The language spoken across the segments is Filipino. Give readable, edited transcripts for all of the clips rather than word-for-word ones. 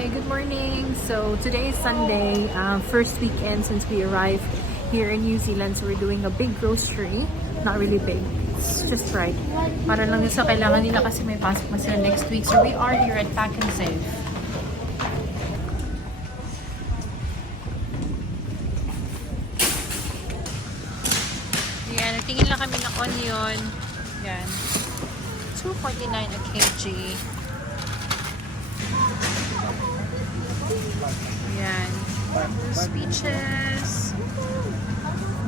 Hi, good morning. So today is Sunday, first weekend since we arrived here in New Zealand. So we're doing a big grocery. Not really big. It's just right. Para lang sa kailangan nila kasi may pasok na sila next week. So we are here at Pack and Save. Yan, tingin lang kami ng onion. Yan. $2.49 a kg. Yan. Peaches.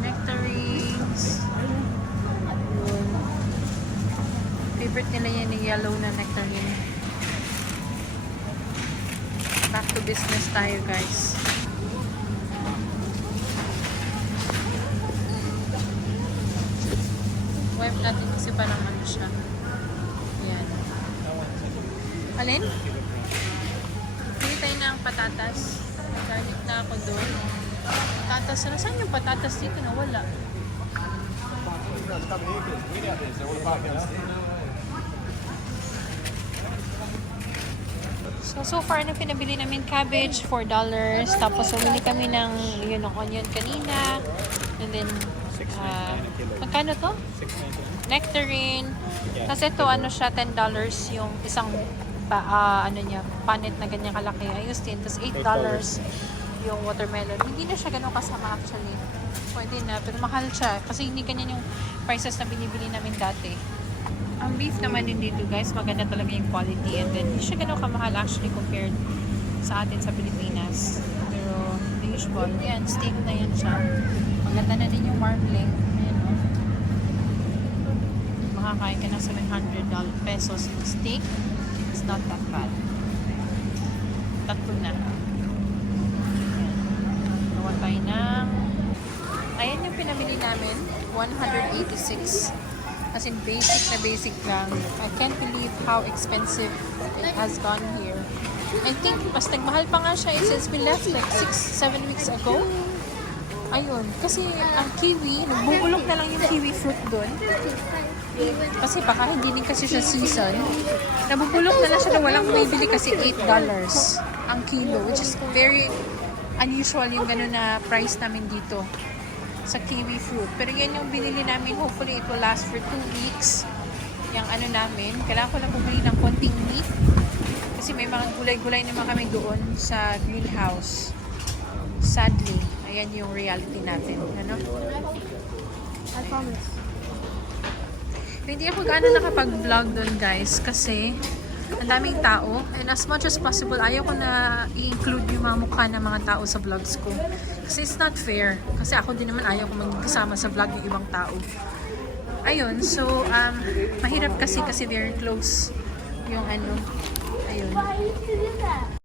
Nectarines. Yun. Favorite nila yan yung yellow na nectarine. Back to business tayo, guys. Wipe natin kasi parang ano siya. Yan. Alin? Pili tayo ng patatas. Garlic na ako doon. Patatas. Saan yung patatas dito? Nawala. So far, ano pinabili namin? Cabbage, $4. Tapos, umili kami ng yun, ng onion kanina. And then, magkano to? Nectarine. Kasi ito, ano siya, $10 yung isang ano niya, panet na ganyan kalaki. Ayos din. Tapos $8 yung watermelon. Hindi na siya ganun kasama actually. Pwede na. Pero mahal siya. Kasi hindi ganyan yung prices na binibili namin dati. Ang beef naman din dito, guys, maganda talaga yung quality. And then, hindi siya ganun kamahal actually compared sa atin sa Pilipinas. Pero, the usual. Yan, steak na yan siya. Maganda na din yung marbling. Ayan, o. Makakain ka ng $700 in steak. It's not that bad. Tatlo na. Gawa tayo ng... Ayan yung pinamili namin. 186. As in basic lang. I can't believe how expensive it has gone here. I think mas nagmahal pa nga siya since we left like 6-7 weeks ago. Ayun. Kasi ang kiwi, nagbubulok na lang yung kiwi fruit doon. Kasi baka hindi din kasi siya season. Nabubulok na lang siya na walang bumibili kasi $8 ang kilo, which is very unusual yung gano'n na price namin dito sa kiwi fruit. Pero yan yung binili namin. Hopefully it will last for 2 weeks. Yung ano namin, kailangan ko lang bumili ng konting meat kasi may mga gulay-gulay naman kami doon sa greenhouse. Sadly, ayan yung reality natin. Ano? I promise. Hindi ako gaano nakapag-vlog doon, guys, kasi ang daming tao and as much as possible ayaw ko na i-include yung mga mukha ng mga tao sa vlogs ko kasi it's not fair, kasi ako din naman ayaw ko magkasama sa vlog yung ibang tao. Ayun, so mahirap kasi very close yung ano, ayun.